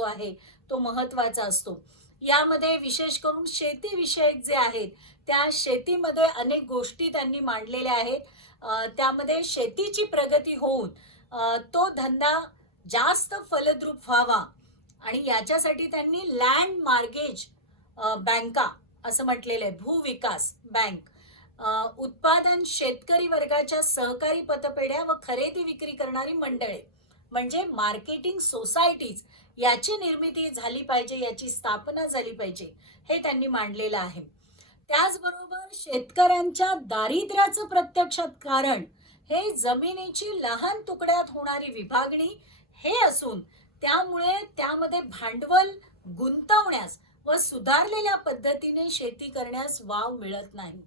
जो आहे तो महत्त्वाचा असतो. यामध्ये विशेष करून शेतीविषयक जे आहेत त्या शेतीमध्ये अनेक गोष्टी त्यांनी मांडलेल्या आहेत. त्यामध्ये शेतीची प्रगती होऊन तो धंदा जास्त फलद्रूप व्हावा आणि याच्यासाठी त्यांनी लँड मार्गेज बँका असं म्हटलेलं आहे, भूविकास बँक, उत्पादन शेतकरी वर्गाच्या सहकारी पतपेढ्या व खरेदी विक्री करणारी मंडळे म्हणजे मार्केटिंग सोसायटीज याची निर्मिती झाली पाहिजे, याची स्थापना झाली पाहिजे, हे त्यांनी मांडलेलं आहे. त्याचबरोबर शेतकऱ्यांच्या दारिद्र्याचं प्रत्यक्षात कारण हे जमिनीची लहान तुकड्यात होणारी विभागणी हे असून त्यामुळे त्यामध्ये भांडवल गुंतवण्यास व सुधारलेल्या पद्धतीने शेती करण्यास वाव मिळत नाही.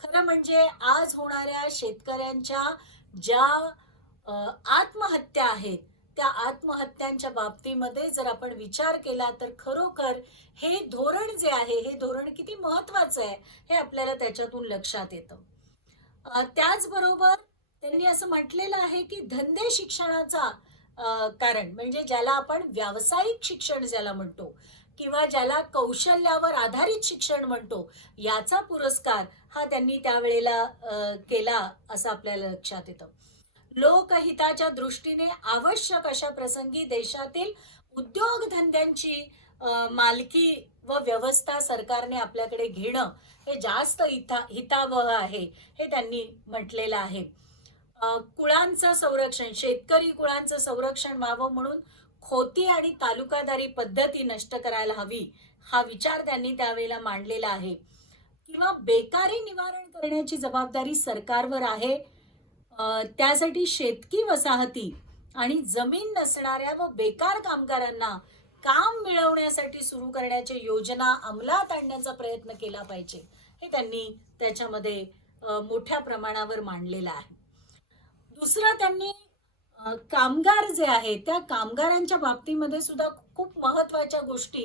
खरं म्हणजे आज होणाऱ्या शेतकऱ्यांच्या ज्या आत्महत्या आहेत त्या आत्महत्यांच्या बाबतीमध्ये जर आपण विचार केला तर खरोखर हे धोरण जे आहे हे धोरण किती महत्वाचं आहे हे आपल्याला त्याच्यातून लक्षात येतं. त्याचबरोबर त्यांनी असं म्हटलेलं आहे की धंदे शिक्षणाचा कारण म्हणजे ज्याला आपण व्यावसायिक शिक्षण ज्याला म्हणतो किंवा ज्याला कौशल्यावर आधारित शिक्षण म्हणतो याचा पुरस्कार हा त्यांनी त्यावेळेला केला असं आपल्याला लक्षात येतं. लोकहिताच्या दृष्टीने आवश्यक अशा प्रसंगी देशातील उद्योगधंद्यांची मालकी व व्यवस्था सरकारने आपल्याकडे घेणं हे जास्त हितावह आहे हे त्यांनी म्हटलेलं आहे. कुळांचं संरक्षण, शेतकरी कुळांचं संरक्षण व्हावं म्हणून खोती आणि तालुकादारी पद्धती नष्ट करायला हवी हा विचार त्यांनी त्यावेळेला मांडलेला आहे. किंवा बेकारी निवारण करण्याची जबाबदारी सरकारवर आहे. त्यासाठी शेतकी वसाहती आणि जमीन नसणाऱ्या व बेकार कामगारांना काम मिळवण्यासाठी सुरू करण्याच्या योजना अंमलात आणण्याचा प्रयत्न केला पाहिजे हे त्यांनी त्याच्यामध्ये मोठ्या प्रमाणावर मांडलेलं आहे. दुसरं त्यांनी कामगार जे आहे त्या कामगारांच्या बाबतीमध्ये सुद्धा खूप महत्त्वाच्या गोष्टी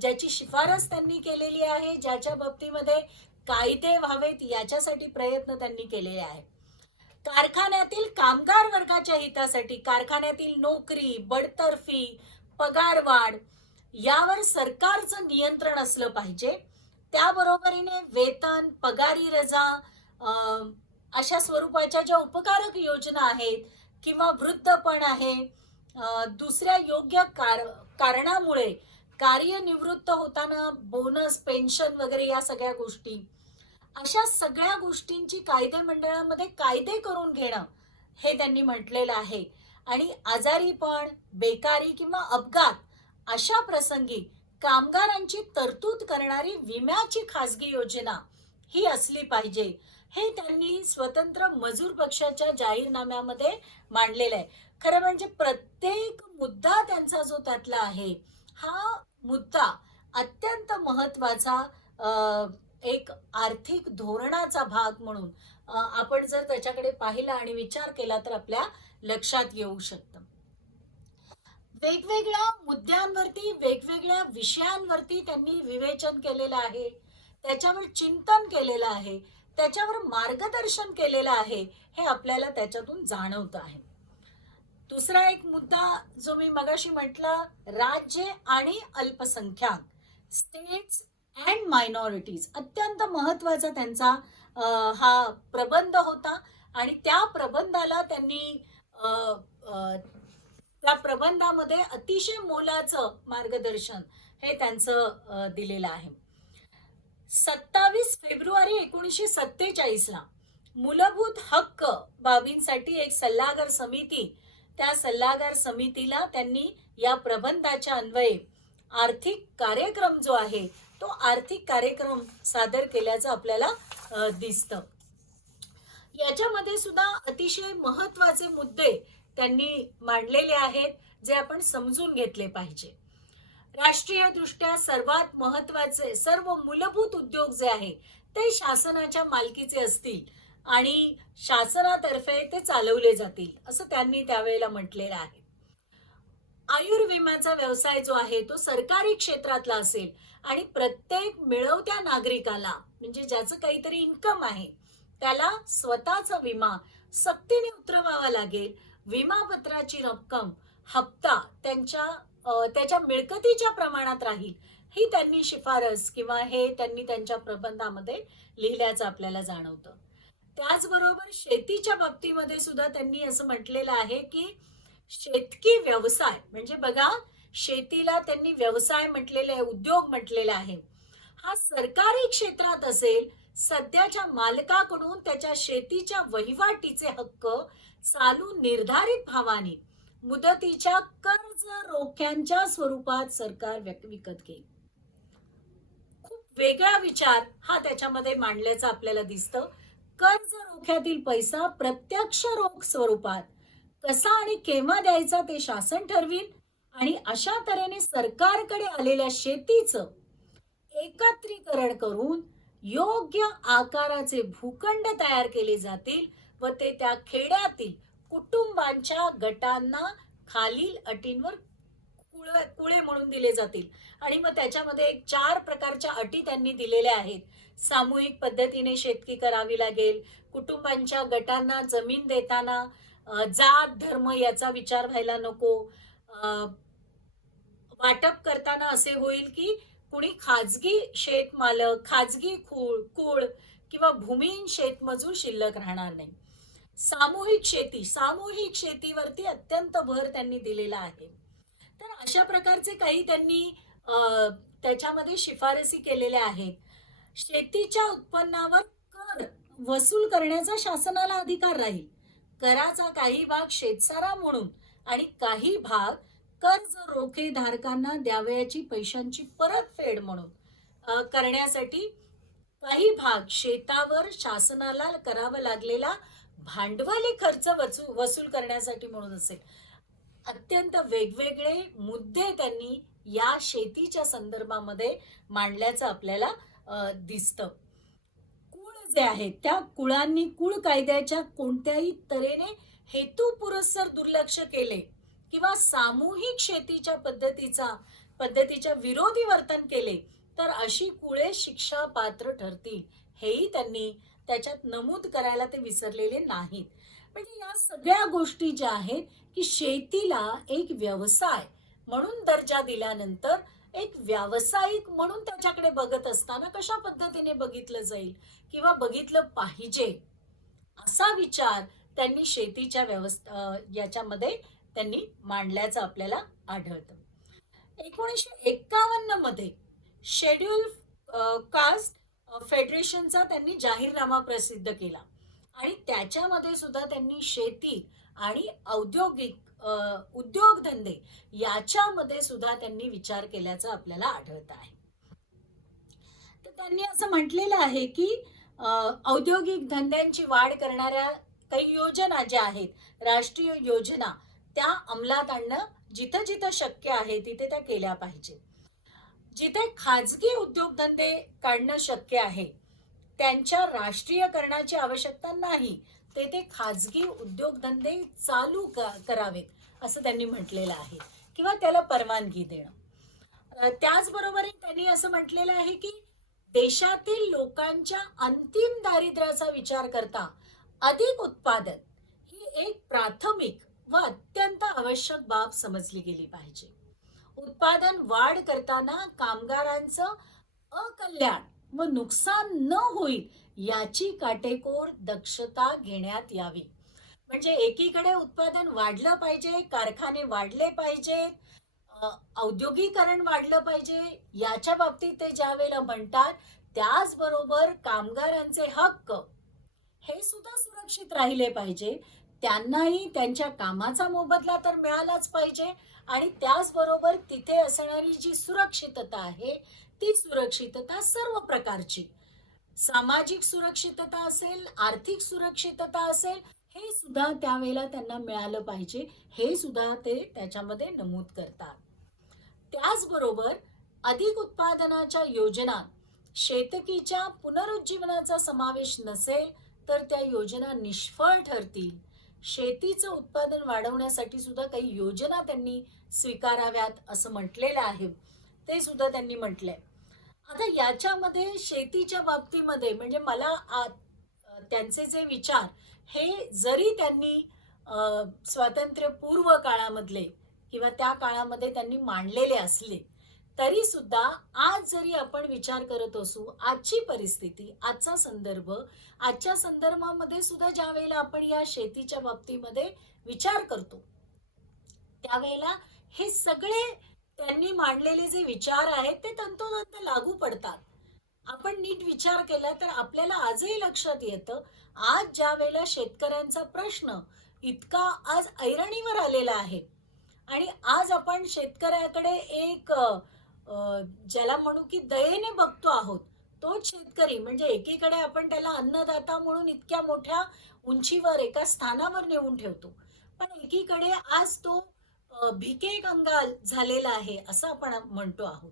ज्याची शिफारस त्यांनी केलेली आहे, ज्याच्या बाबतीमध्ये कायदे व्हावेत याच्यासाठी प्रयत्न त्यांनी केलेले आहे. कारखान्यातील कामगार वर्गाच्या हितासाठी कारखान्यातील नोकरी, बढतर्फी, पगारवाढ यावर सरकारचं नियंत्रण असलं पाहिजे. त्याबरोबरीने वेतन, पगारी रजा अशा स्वरूपाच्या ज्या उपकारक योजना आहेत किंवा वृद्धपण आहे, दुसऱ्या योग्य कारणामुळे कार्यनिवृत्त होताना बोनस, पेन्शन वगैरे या सगळ्या गोष्टी, अशा सगळ्या गोष्टींची कायदे मंडळामध्ये कायदे करून घेणं हे त्यांनी म्हटलेलं आहे. आणि आजारीपण, बेकारी किंवा अपघात अशा प्रसंगी कामगारांची तरतूद करणारी विम्याची खासगी योजना ही असली पाहिजे हे त्यांनी स्वतंत्र मजूर पक्षाच्या जाहीरनाम्यामध्ये मांडलेलं आहे. खरं म्हणजे प्रत्येक मुद्दा त्यांचा जो त्यातला आहे हा मुद्दा अत्यंत महत्वाचा एक आर्थिक धोरणाचा भाग म्हणून आपण जर त्याच्याकडे पाहिला आणि विचार केला तर आपल्या लक्षात येऊ शकतं. वेगवेगळ्या मुद्द्यांवरती, वेगवेगळ्या विषयांवरती त्यांनी विवेचन केलेलं आहे, त्याच्यावर चिंतन केलेलं आहे, त्याच्यावर मार्गदर्शन केलेलं आहे हे आपल्याला त्याच्यातून जाणवतं आहे. दुसरा एक मुद्दा जो मी मगाशी म्हटलं, राज्य आणि अल्पसंख्याक, स्टेट्स अँड मायनॉरिटीज, अत्यंत महत्वाचा त्यांचा हा प्रबंध होता आणि त्या प्रबंधाला त्यांनी त्या प्रबंधामध्ये अतिशय मोलाचं मार्गदर्शन हे त्यांचं दिलेलं आहे. 27 फेब्रुवारी 1947 ला मूलभूत हक्क बाबींसाठी एक सल्लागार समिती, त्या सल्लागार समितीला त्यांनी या प्रबंधाच्या अन्वये आर्थिक कार्यक्रम जो आहे तो आर्थिक कार्यक्रम सादर केल्याचं आपल्याला दिसतं. याच्यामध्ये सुद्धा अतिशय महत्वाचे मुद्दे त्यांनी मांडलेले आहेत जे आपण समजून घेतले पाहिजे. राष्ट्रीय दृष्ट्या सर्वात महत्वाचे सर्व मूलभूत उद्योग जे आहे ते शासनाच्या मालकीचे असतील आणि शासनातर्फे ते चालवले जातील असं त्यांनी त्यावेळेला म्हटलेलं आहे. आयुर्विम्याचा व्यवसाय जो आहे तो सरकारी क्षेत्रातला असेल आणि प्रत्येक मिळवत्या नागरिकाला म्हणजे ज्याचं काहीतरी इन्कम आहे त्याला स्वतःचा विमा सक्तीने उतरवावा लागेल. विमापत्राची रक्कम, हप्ता त्यांच्या त्याच्या मिळकतीच्या प्रमाणात राहील, ही त्यांनी शिफारस किंवा हे त्यांनी त्यांच्या प्रबंधामध्ये लिहिल्याचं आपल्याला जाणवतं. त्याचबरोबर शेतीच्या बाबतीमध्ये सुद्धा त्यांनी असं म्हटलेलं आहे, की शेतकी व्यवसाय म्हणजे बघा, शेतीला त्यांनी व्यवसाय म्हटलेले आहे, उद्योग म्हटलेला आहे. हा सरकारी क्षेत्रात असेल, सध्याच्या मालकाकडून त्याच्या शेतीच्या वहिवाटीचे हक्क चालू निर्धारित भावाने मुदतीच्या कर्ज रोख्यांच्या स्वरूपात सरकार विकत घेईल. खूप वेगळा विचार हा त्याच्यामध्ये मांडल्याचं आपल्याला दिसतं. कर्ज रोख्यातील पैसा प्रत्यक्ष रोख स्वरूपात कसा आणि केव्हा द्यायचा ते शासन ठरवील आणि अशा तऱ्हेने सरकारकडे आलेल्या शेतीचं एकत्रीकरण करून योग्य आकाराचे भूखंड तयार केले जातील व ते त्या खेड्यातील कुटुंबांच्या गटांना खालील अटींवर कुळे म्हणून दिले जातील. आणि मग त्याच्यामध्ये एक 4 प्रकारच्या अटी त्यांनी दिलेल्या आहेत. सामूहिक पद्धतीने शेती करावी लागेल, कुटुंबांच्या गटांना जमीन देताना जात धर्म याचा विचार व्हायला नको, वाटप करताना असे होईल की कुणी खाजगी शेतमालक, खाजगी कुळ किंवा भूमिहीन शेतमजूर शिल्लक राहणार नाही. सामूहिक शेतीवरती अत्यंत भर त्यांनी दिलेला आहे. तर अशा प्रकारचे काही त्यांनी त्याच्यामध्ये शिफारसी केलेल्या आहेत. शेतीच्या उत्पन्नावर कर वसूल करण्याचा शासनाला अधिकार राहील. कराचा काही भाग शेतसारा म्हणून आणि काही भाग कर्ज रोखे धारकांना द्यावयाची पैशांची परतफेड म्हणून करण्यासाठी काही भाग शेतावर शासनाला करावा लागलेला भांडवली खर्च वसूल करण्यासाठी म्हणून असेल. अत्यंत वेगवेगळे मुद्दे त्यांनी या शेतीच्या संदर्भामध्ये मांडल्याचं आपल्याला दिसतं. कुळ जे आहेत त्या कुळांनी कुळ कायद्याच्या कोणत्याही तऱ्हेने हेतुपुरस्सर दुर्लक्ष केले किंवा सामूहिक शेतीच्या पद्धतीच्या विरोधी वर्तन केले तर अशी कुळे शिक्षा पात्र ठरतील, हेही त्यांनी त्याच्यात नमूद करायला ते विसरलेले नाहीत. म्हणजे या सगळ्या गोष्टी ज्या आहेत की शेतीला एक व्यवसाय म्हणून दर्जा दिल्यानंतर एक व्यावसायिक म्हणून त्याच्याकडे बघत असताना कशा पद्धतीने बघितलं जाईल किंवा बघितलं पाहिजे असा विचार त्यांनी शेतीच्या याच्यामध्ये त्यांनी मांडल्याचं आपल्याला आढळतं. 1951 मध्ये शेड्यूल कास्ट फेडरेशनचा त्यांनी जाहीरनामा प्रसिद्ध केला आणि त्याच्यामध्ये सुद्धा त्यांनी शेती आणि उद्योगधंदे याच्यामध्ये सुद्धा त्यांनी विचार केल्याचं आपल्याला आढळत आहे. तर त्यांनी असं म्हटलेलं आहे की औद्योगिक धंद्यांची वाढ करणाऱ्या काही योजना ज्या आहेत, राष्ट्रीय योजना, त्या अंमलात आणणं जिथं जिथं शक्य आहे तिथे त्या केल्या पाहिजे. जिथे खाजगी उद्योगधंदे काढणं शक्य आहे त्यांच्या राष्ट्रीयकरणाची आवश्यकता नाही, तेथे खाजगी उद्योगधंदे चालू करावेत असं त्यांनी म्हटलेलं आहे किंवा त्याला परवानगी देणं. त्याचबरोबर त्यांनी असं म्हटलेलं आहे की देशातील लोकांच्या अंतिम दारिद्र्याचा विचार करता अधिक उत्पादन ही एक प्राथमिक व अत्यंत आवश्यक बाब समजली गेली पाहिजे. उत्पादन वाढ करताना कामगारांचं अकल्याण व नुकसान न होईल याची काटेकोर दक्षता घेण्यात यावी. म्हणजे एकीकडे उत्पादन वाढलं पाहिजे, कारखाने वाढले पाहिजेत, औद्योगिकरण वाढलं पाहिजे, याच्या बाबतीत ते ज्या वेळेला म्हणतात त्याचबरोबर कामगारांचे हक्क हे सुद्धा सुरक्षित राहिले पाहिजे. त्यांनाही त्यांच्या कामाचा मोबदला तर मिळालाच पाहिजे आणि त्याचबरोबर तिथे असणारी जी सुरक्षितता आहे ती सुरक्षितता सर्व प्रकारची, सामाजिक सुरक्षितता असेल, आर्थिक सुरक्षितता असेल, हे सुद्धा त्यावेळेला त्यांना मिळालं पाहिजे, हे सुद्धा ते त्याच्यामध्ये नमूद करतात. त्याचबरोबर अधिक उत्पादनाच्या योजना शेतकीच्या पुनरुज्जीवनाचा समावेश नसेल तर त्या योजना निष्फळ ठरतील. शेतीचं उत्पादन वाढवण्यासाठी सुद्धा काही योजना त्यांनी स्वीकाराव्यात असं म्हटलेलं आहे, ते सुद्धा त्यांनी म्हटलंय. आता याच्यामध्ये शेतीच्या बाबतीमध्ये म्हणजे मला त्यांचे जे विचार हे जरी त्यांनी स्वातंत्र्यपूर्व काळामधले किंवा त्या काळामध्ये त्यांनी मांडलेले असले तरी सुद्धा आज जरी आपण विचार करत असू, आजची परिस्थिती, आजचा संदर्भ, आजच्या संदर्भामध्ये सुद्धा ज्या वेळेला आपण या शेतीच्या बाबतीमध्ये विचार करतो, त्यावेळेला हे सगळे त्यांनी मांडलेले जे विचार आहेत ते तंतोतंत लागू पडतात. आपण नीट विचार केला तर आपल्याला आजही लक्षात येतं, आज ज्या वेळेला शेतकऱ्यांचा प्रश्न इतका आज ऐरणीवर आलेला आहे आणि आज आपण शेतकऱ्याकडे एक ज्याला म्हणू की दयेने बघतो आहोत. तोच शेतकरी म्हणजे एकीकडे आपण त्याला अन्नदाता म्हणून इतक्या मोठ्या उंचीवर एका स्थानावर नेऊन ठेवतो. पण एकीकडे आज तो भिके कंगाल झालेला आहे असं आपण म्हणतो आहोत.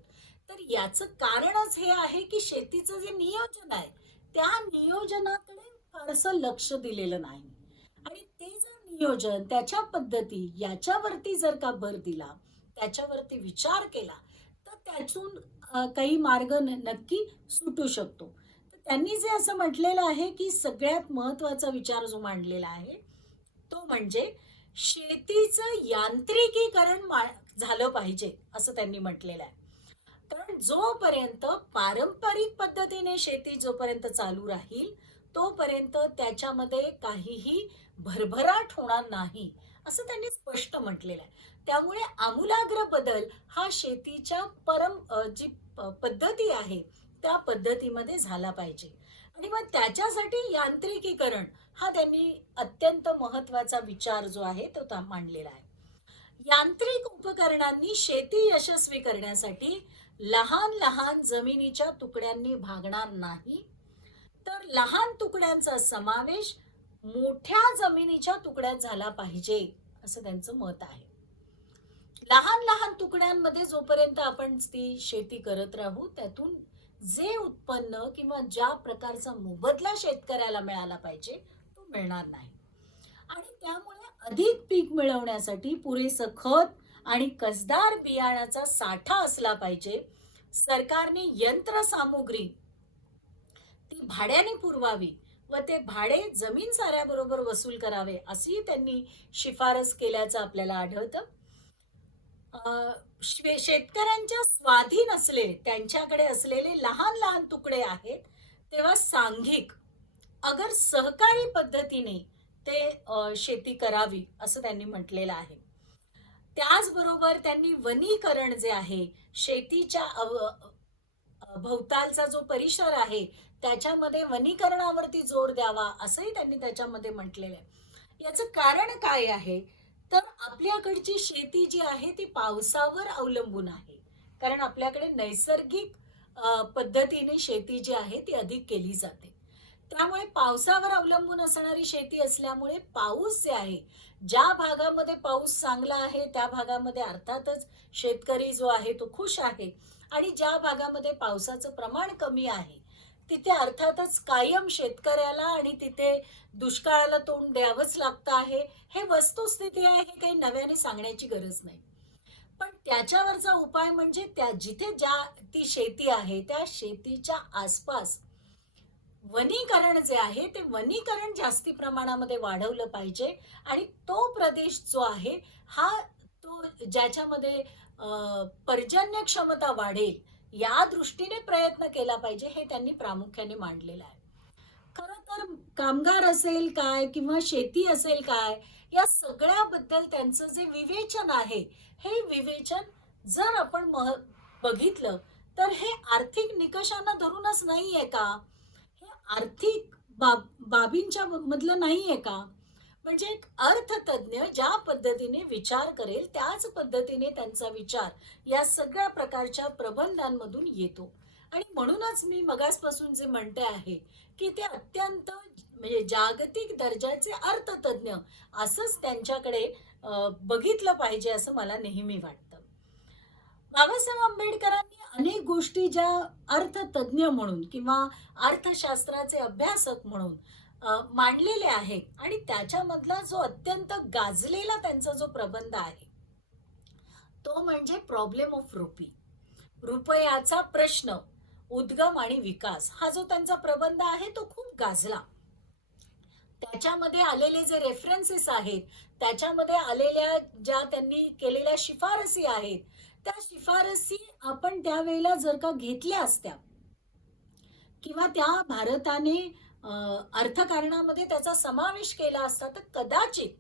तर याचं कारणच हे आहे की शेतीचं जे नियोजन आहे, त्या नियोजनाकडे फारसं लक्ष दिलेलं नाही. आणि ते जर नियोजन, त्याच्या पद्धती याच्यावरती जर का भर दिला, त्याच्यावरती विचार केला, तर त्यातून काही मार्ग नक्की सुटू शकतो. तर त्यांनी जे असं म्हटलेलं आहे की सगळ्यात महत्त्वाचा विचार जो मांडलेला आहे, तो म्हणजे शेतीचं यांत्रिकीकरण झालं पाहिजे, असं त्यांनी म्हटलेलं आहे. कारण जोपर्यंत पारंपरिक पद्धतीने शेती जोपर्यंत चालू राहील, तोपर्यंत त्याच्यामध्ये काहीही भरभराट होणार नाही, असं त्यांनी स्पष्ट म्हटलेलं आहे. त्यामुळे आमूलाग्र बदल हा शेतीच्या जी पद्धती आहे, त्या पद्धतीमध्ये झाला पाहिजे. आणि मग त्याच्यासाठी यांत्रिकीकरण हा त्यांनी अत्यंत महत्त्वाचा विचार जो आहे तो मांडलेला आहे. यांत्रिक उपकरणांनी शेती यशस्वी करण्यासाठी लहान लहान जमिनीच्या तुकड्यांनी भागणार नाही, तर लहान तुकड्यांचा समावेश मोठ्या जमिनीच्या तुकड्यात झाला पाहिजे, असं त्यांचं मत आहे. लहान लहान तुकड्यांमध्ये जोपर्यंत आपण ती शेती करत राहू, त्यातून जे उत्पन्न किंवा ज्या प्रकारचा मोबदला शेतकऱ्याला मिळाला पाहिजे तो मिळणार नाही. आणि त्यामुळे अधिक पीक मिळवण्यासाठी पुरेसं खत आणि कसदार बियाणाचा साठा असला पाहिजे. सरकारने यंत्रसामुग्री ती भाड्याने पुरवावी व ते भाडे जमीन साऱ्याबरोबर वसूल करावे, अशी त्यांनी शिफारस केल्याचं आपल्याला आढळतं. शेतकऱ्यांच्या स्वाधीन असलेले, त्यांच्याकडे असलेले लहान लहान तुकडे आहेत, तेव्हा सांघिक अगर सहकारी पद्धतीने ते शेती करावी असं त्यांनी म्हटलेलं आहे. त्याचबरोबर त्यांनी वनीकरण जे आहे, शेतीच्या भोवतालचा जो परिसर आहे त्याच्यामध्ये वनीकरणावरती जोर द्यावा, असंही त्यांनी त्याच्यामध्ये म्हटलेलं आहे. याचं कारण काय आहे, तर आपल्याकडची शेती जी आहे ती पावसावर अवलंबून आहे. कारण आपल्याकडे नैसर्गिक पद्धतीने शेती जी आहे ती अधिक केली जाते. त्यामुळे पावसावर अवलंबून असणारी शेती असल्यामुळे पाऊस जे आहे, ज्या भागामध्ये पाऊस चांगला आहे त्या भागामध्ये अर्थातच शेतकरी जो आहे तो खुश आहे, आणि ज्या भागामध्ये पावसाचं प्रमाण कमी आहे तिथे अर्थातच कायम शेतकऱ्याला आणि तिथे दुष्काळाला तोंड द्यावंच लागतं आहे. हे वस्तुस्थिती आहे, हे काही नव्याने सांगण्याची गरज नाही. पण त्याच्यावरचा उपाय म्हणजे जिथे ती शेती आहे त्या शेतीच्या आसपास वनीकरण जे आहे ते वनीकरण जास्ती प्रमाणामध्ये वाढवलं पाहिजे. आणि तो प्रदेश जो आहे हा तो ज्याच्यामध्ये पर्जन्य क्षमता वाढेल या दृष्टीने प्रयत्न केला पाहिजे, हे त्यांनी प्रामुख्याने मांडलेलं आहे. खरं तर कामगार असेल काय किंवा शेती असेल काय, या सगळ्याबद्दल त्यांचं जे विवेचन आहे, हे विवेचन जर आपण बघितलं तर हे आर्थिक निकषांना धरूनच नाहीये का, हे आर्थिक बाबींच्या मधलं नाहीये का. म्हणजे एक अर्थतज्ञ ज्या पद्धतीने विचार करेल त्याच पद्धतीने त्यांचा विचार या सगळ्या प्रकारच्या प्रबंधांमधून येतो. आणि म्हणूनच मी मगासपासून जे म्हणते आहे की ते अत्यंत म्हणजे जागतिक दर्जाचे अर्थतज्ञ असंच त्यांच्याकडे बघितलं पाहिजे, असं मला नेहमी वाटतं. बाबासाहेब आंबेडकरांनी अनेक गोष्टी ज्या अर्थतज्ञ म्हणून किंवा अर्थशास्त्राचे अभ्यासक म्हणून मांडलेले आहेत, आणि त्याच्यामधला जो अत्यंत गाजलेला त्यांचा जो प्रबंध आहे तो म्हणजे प्रॉब्लेम ऑफ रुपी, रुपयाचा प्रश्न, उद्गम आणि विकास, हा जो त्यांचा प्रबंध आहे तो खूप गाजला. त्याच्यामध्ये आलेले जे रेफरन्सेस आहेत, त्याच्यामध्ये आलेल्या ज्या त्यांनी केलेल्या शिफारसी आहेत, त्या शिफारसी आपण त्यावेळेला जर का घेतल्या असत्या किंवा त्या भारताने अर्थकारणामध्ये त्याचा समावेश केला असता, तर कदाचित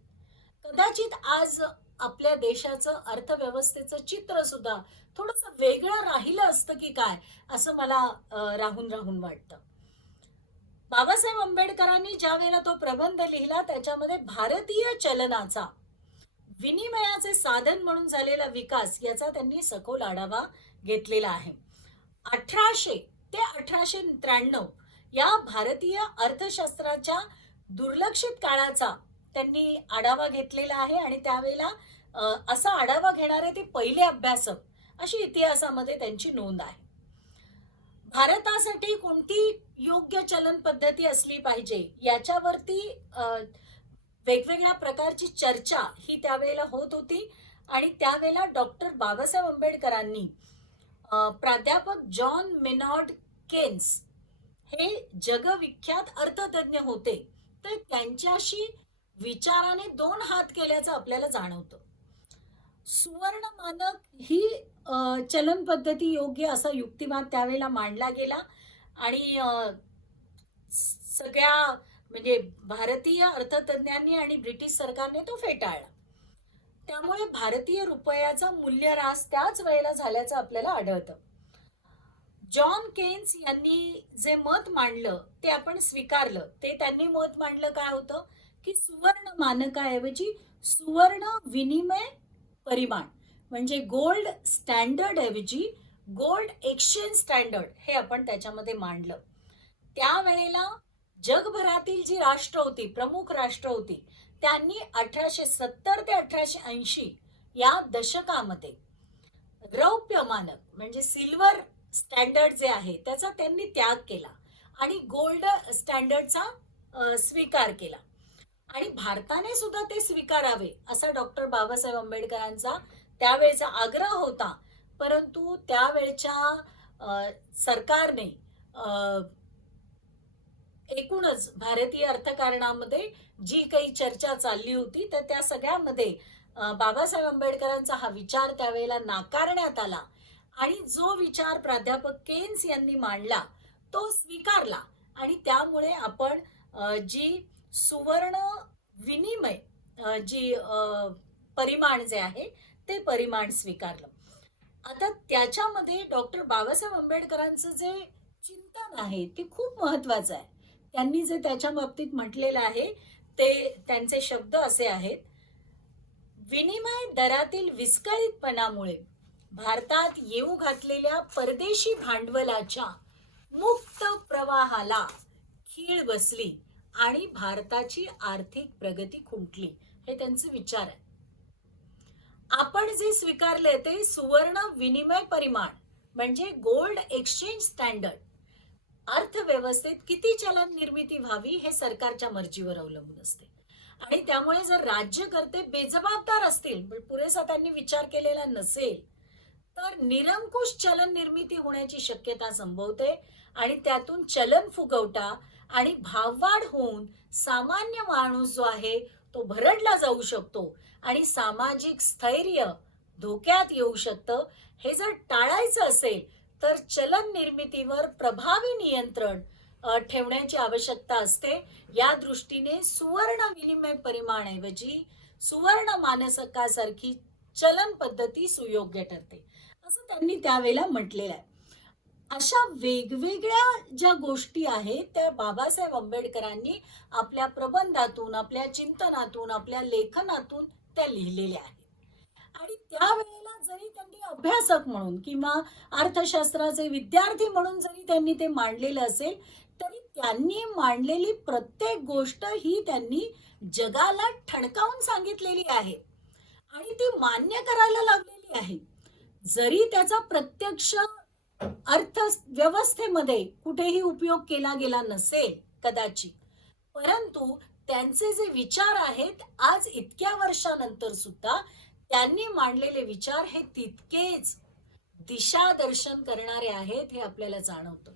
कदाचित आज आपल्या देशाचं अर्थव्यवस्थेचं चित्र सुद्धा थोडंसं वेगळं राहिलं असतं की काय, असं मला राहून राहून वाटतं. बाबासाहेब आंबेडकरांनी ज्या वेळेला तो प्रबंध लिहिला, त्याच्यामध्ये भारतीय चलनाचा विनिमयाचे साधन म्हणून झालेला विकास याचा त्यांनी सखोल आढावा घेतलेला आहे. 1800 ते 1893 या भारतीय अर्थशास्त्राच्या दुर्लक्षित काळाचा त्यांनी आढावा घेतलेला आहे आणि त्यावेळेला असा आढावा घेणारे ते पहिले अभ्यासक अशी इतिहासामध्ये त्यांची नोंद आहे. भारतासाठी कोणती योग्य चलन पद्धती असली पाहिजे याच्यावरती वेगवेगळ्या प्रकारची चर्चा ही त्यावेळेला होत होती आणि त्यावेळेला डॉक्टर बाबासाहेब आंबेडकरांनी प्राध्यापक जॉन मेनॉर्ड केन्स हे जगविख्यात अर्थतज्ञ होते, तर त्यांच्याशी विचाराने दोन हात केल्याचं आपल्याला जाणवतं. सुवर्ण मानक ही चलन पद्धती योग्य असा युक्तिवाद त्यावेळेला मांडला गेला आणि सगळ्या म्हणजे भारतीय अर्थतज्ञांनी आणि ब्रिटिश सरकारने तो फेटाळला. त्यामुळे भारतीय रुपयाचा मूल्यह्रास त्याच वेळेला झाल्याचं आपल्याला आढळतं. जॉन केन्स यांनी जे मत मांडलं ते आपण स्वीकारलं. ते त्यांनी मत मांडलं काय होतं की सुवर्ण मानकाऐवजी सुवर्ण विनिमय परिमाण म्हणजे गोल्ड स्टँडर्ड ऐवजी गोल्ड एक्सचेंज स्टँडर्ड हे आपण त्याच्यामध्ये मांडलं. त्यावेळेला जगभरातील जी राष्ट्र होती, प्रमुख राष्ट्र होती, त्यांनी 1870 ते 1880 या दशकामध्ये रौप्य मानक म्हणजे सिल्वर स्टँडर्ड जे आहे त्याचा त्यांनी त्याग केला आणि गोल्ड स्टँडर्डचा स्वीकार केला आणि भारताने सुद्धा ते स्वीकारावे असा डॉक्टर बाबासाहेब आंबेडकरांचा त्यावेळेचा आग्रह होता. परंतु त्यावेळच्या सरकारने एकूणच भारतीय अर्थकारणामध्ये जी काही चर्चा चालली होती तर त्या सगळ्यामध्ये बाबासाहेब आंबेडकरांचा हा विचार त्यावेळेला नाकारण्यात आला आणि जो विचार प्राध्यापक केन्स यांनी मांडला तो स्वीकारला आणि त्यामुळे आपण जी सुवर्ण विनिमय जी परिमाण जे आहे ते परिमाण स्वीकारलं. आता त्याच्यामध्ये डॉक्टर बाबासाहेब आंबेडकरांचं जे चिंतन आहे ते खूप महत्वाचं आहे. त्यांनी जे त्याच्या बाबतीत म्हटलेलं आहे ते त्यांचे शब्द असे आहेत: विनिमय दरातील विस्कळीतपणामुळे भारतात येऊ घातलेल्या परदेशी भांडवलाच्या मुक्त प्रवाहाला खीळ बसली आणि भारताची आर्थिक प्रगती खुंटली. हे त्यांचे विचार आहे. आपण जे स्वीकारले ते सुवर्ण विनिमय परिमाण म्हणजे गोल्ड एक्सचेंज स्टँडर्ड. अर्थव्यवस्थेत किती चलन निर्मिती व्हावी हे सरकारच्या मर्जीवर अवलंबून असते आणि त्यामुळे जर राज्यकर्ते बेजबाबदार असतील, पुरेसा त्यांनी विचार केलेला नसेल, तर निरंकुश चलन निर्मिती होण्याची शक्यता संभवते आणि त्यातून चलन फुगवटा आणि भाववाढ होऊन सामान्य माणूस जो आहे तो भरडला जाऊ शकतो आणि सामाजिक स्थैर्य धोक्यात येऊ शकतं. हे जर टाळायचं असेल तर चलन निर्मितीवर प्रभावी नियंत्रण ठेवण्याची आवश्यकता असते. या दृष्टीने सुवर्ण विनिमय परिमाणाऐवजी सुवर्ण मानकासारखी चलन पद्धती सुयोग्य ठरते असं त्यांनी त्यावेळेला म्हटलेलं आहे. अशा वेगवेगळ्या ज्या गोष्टी आहेत त्या बाबासाहेब आंबेडकरांनी आपल्या प्रबंधातून, आपल्या चिंतनातून, आपल्या लेखनातून त्या लिहिलेल्या आहेत आणि त्यावेळेला जरी त्यांनी अभ्यासक म्हणून किंवा अर्थशास्त्राचे विद्यार्थी म्हणून जरी त्यांनी ते मांडलेलं असेल, तरी त्यांनी मांडलेली प्रत्येक गोष्ट ही त्यांनी जगाला ठणकावून सांगितलेली आहे आणि ती मान्य करायला लावलेली आहे. जरी त्याचा प्रत्यक्ष अर्थव्यवस्थेमध्ये कुठेही उपयोग केला गेला नसेल कदाचित, परंतु त्यांचे जे विचार आहेत आज इतक्या वर्षानंतर सुद्धा त्यांनी मांडलेले विचार हे तितकेच दिशादर्शन करणारे आहेत हे आपल्याला जाणवतं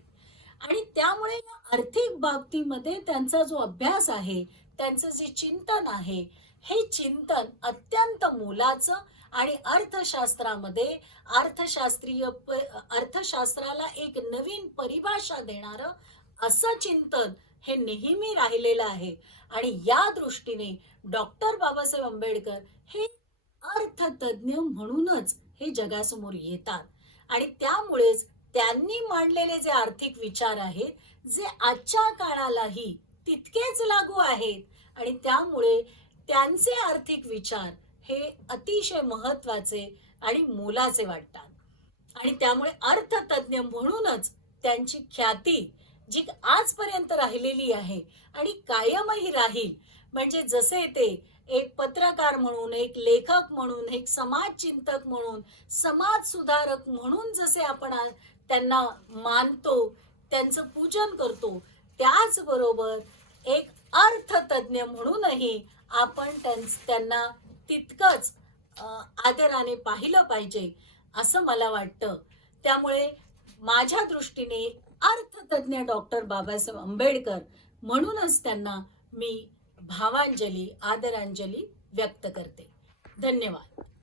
आणि त्यामुळे या आर्थिक बाबतीमध्ये त्यांचा जो अभ्यास आहे त्यांचं जे चिंतन आहे हे चिंतन अत्यंत मोलाचं आणि अर्थशास्त्रामध्ये अर्थशास्त्राला एक नवीन परिभाषा देणारं असं चिंतन हे नेहमी राहिलेलं आहे. आणि या दृष्टीने डॉक्टर बाबासाहेब आंबेडकर हे अर्थतज्ञ म्हणूनच हे जगासमोर येतात. आणि त्यामुळेच त्यांनी मांडलेले जे आर्थिक विचार आहेत जे आजच्या काळालाही तितकेच लागू आहेत. आणि त्यामुळे त्यांचे आर्थिक विचार हे अतिशय महत्वाचे आणि मोलाचे वाटतात. आणि त्यामुळे अर्थतज्ञ म्हणूनच त्यांची ख्याती जी आजपर्यंत राहिलेली आहे आणि कायमही राहील. म्हणजे जसे ते एक पत्रकार म्हणून, एक लेखक म्हणून, एक समाजचिंतक म्हणून, समाज सुधारक म्हणून जसे आपण त्यांना मानतो, त्यांचं पूजन करतो, त्याचबरोबर एक अर्थतज्ञ म्हणूनही आपण त्यांना तितकंच आदराने पाहिलं पाहिजे असं मला वाटतं. त्यामुळे माझ्या दृष्टीने अर्थतज्ञ डॉक्टर बाबासाहेब आंबेडकर म्हणूनच त्यांना मी भावांजली, आदरांजली व्यक्त करते. धन्यवाद.